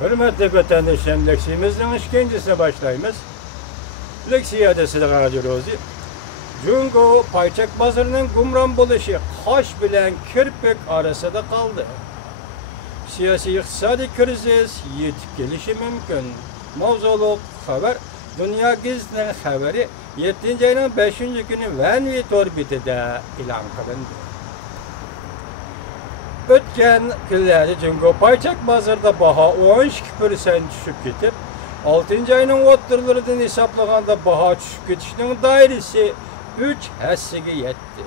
Hürmetli vatandaşlarım, leksiyimizin işkencesine başlayımız. Leksiye adesiyle qaraşıyoruz. Jungo payçak bazarının gumran buluşu Kaş bilen Kirpik arasında kaldı. Siyasi iqtisadi krizis yetip gelişi mümkün. Mavzuluk haber, Dünya Gizli'nin haberi 7. ayının 5. günü Venvi orbitide ilan kılındı. Ötken günlerde Jungo payçak bazarda baha 12% düşüp gidip, 6. ayının otturlarından hesaplaganda baha düşüp gidişinin dairesi 3 hissege yetti.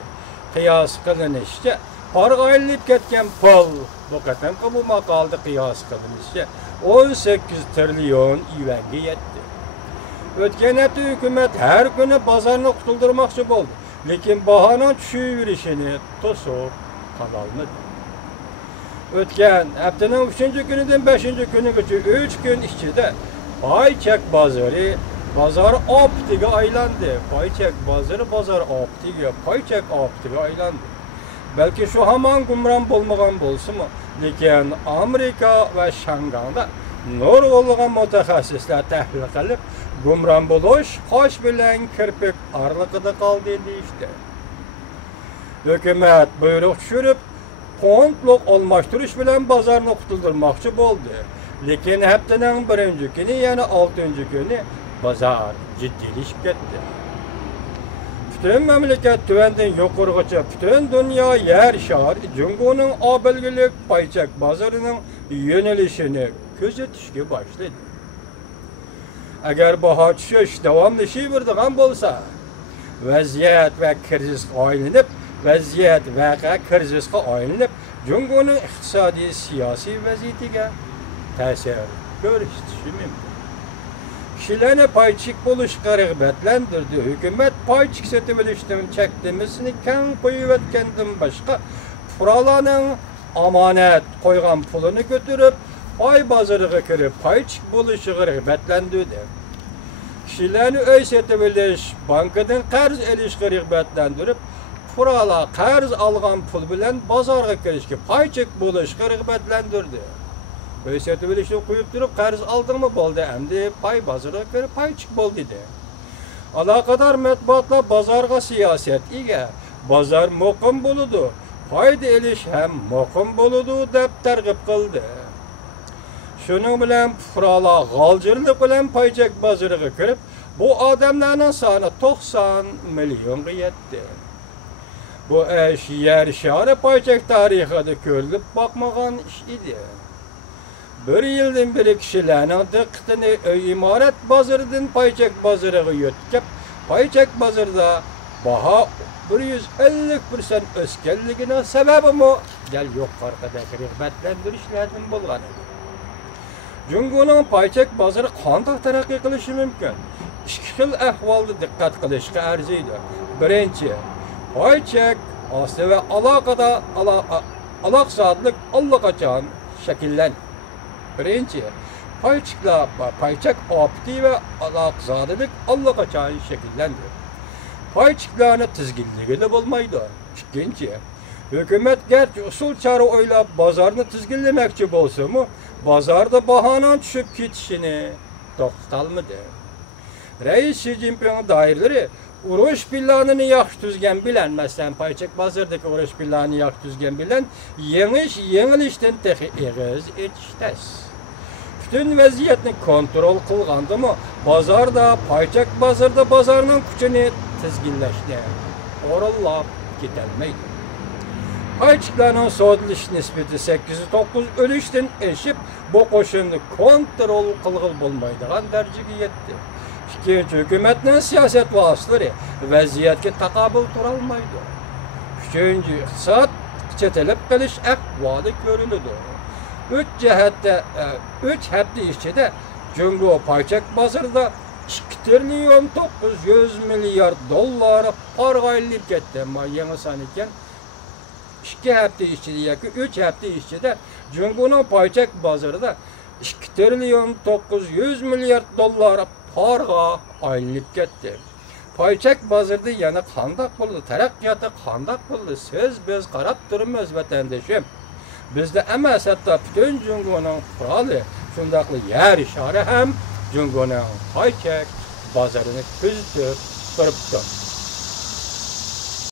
Kıyas kılınışça, pargayılıp ketken pul, bu katanki bu makalda kıyas kılınışça 18 trilyon yuenge yetti. Ötken hafta hükümet her günü bazarını kutuldurmakçı oldu. Lekin bahanın düşüğü virişini tosup kalalmadı. Ötken haftanın 3. gününden 5. günü 3 gün içinde payçak bazarı Bazar optiga aylandı. Payçak bazarı bazar optiga, payçak optiga aylandı. Belki şu haman gumran bolmagan bolsa mı? Lekin Amerika ve Şangay'da nurgulgan mutaxassislar tahlil qilib, gumran buluş Kaş bilen Kirpik arasında kaldı deyishdi. Hükümet buyruk tushirib, kontluk almashtirish bilan bazarni qutuldurmoqchi bo'ldi. Lekin haftaning 1. günü, yani 6. günü bazar ciddilişip gitti. Bütün memleket tüvenden yukarıgacha, bütün dünya yer şar, Jungo'nun abelgilik payçak bazarının yönelişini gözetişke başladı. Eğer baha düşüş devamlaşıverdigan bolsa, vaziyet ve krizisga aylanıp, vaziyet ve krizisga aylanıp, Jungo'nun iqtisadi siyasi vaziyetiga ta'sir ko'rsatishi mumkin. Kişilerine payçık buluşqa rağbetlendirdi. Hükümet payçık setimilişten çektimizini kən koyuvetkenden başka furalanın amanet koygan pulunu götürüp pay bazarıga kirip payçık buluşuğa rağbetlendirdi. Kişilerini öy setimiliş bankadan qarz elişqa rağbetlendirip furala qarz algan pul bilen bazarga kirişki payçık buluşqa rağbetlendirdi. Öyseti bilişi koyup durup qarz aldın mı boldu, emdi pay bazarga kirip payçık bol dedi. Alakadar metbuatla bazarga siyaset ige, bazar mokum boludu, payda eliş hem mokum boludu dep tergib kıldı. Şunun bilen furala galcırlık bilen payçak bazarga kirip, bu adamların sanı 90 milyon yetti. Bu iş yer şahı payçak tarihinde görülüp bakmagan iş idi. Bir yıldan beri kişilerinin dikkatini imaret bazarından payçak bazarına yötkep, payçak bazarda baha 150% öskelligine sebebi mi? Gel yukarıdaki rağbetlendirişlerden bulgan. Jungo'nun payçak bazarı qanday taraqqiy qilishi mumkin? İki xil ahvolda diqqat qilishga arziydi. Birinchi, payçak asli ve alaqsadlik allaqachon shakllanadi. Birinci, payçak opti ve alaqzadılık allaqachon şekillendi. Payçıklarını tizginligi bulmaydı. İkinci, hükümet gerçi usul çare oylap bazarını tizginlemekçi bolsa mı, bazarda bahanan düşüp ketişini to'xtatolmadi. Reis Xi Jinping dairleri urush planını yaxshi tuzgan bilen, mesela payçak bazardaki urush planını yaxshi tuzgan bilen, yengilishdan texi eg'iz etishdas. Bütün vaziyetini kontrol kılgandı mı, bazarda, payçak bazarda bazarının küçüğünü tizginleşti. Orallap gidelmeydi. Payçıkların soğuduluş nispeti 8-9 ölüşten eşip, bu koşunu kontrol kılgıl bulmaydıgan dereceye yetti. İkinci, hükümetin siyaset vasıtları vaziyetke takabül duralmaydı. Üçüncü, iktisat çetelip kılış ahvalı görülüdü. 3 hafta içinde Jungo payçak bazarda 2 trilyon 900 milyar dolar pargayılıp gitti. Ama yeni sanıken 2 hafta içinde, 3 hafta içinde Jungo'nun payçak bazarda 2 trilyon 900 milyar dolar parga aylanıp gitti. Payçak bazarda yana qanday bo'ldi, taraqqiyoti qanday bo'ldi, siz biz qarab turibmiz vatandaşım. Bizde emas, hatta bütün Jungo'nun kuralı, shundaqli yer shari ham Jungoning qaychak bozorini kuzatib turibdi.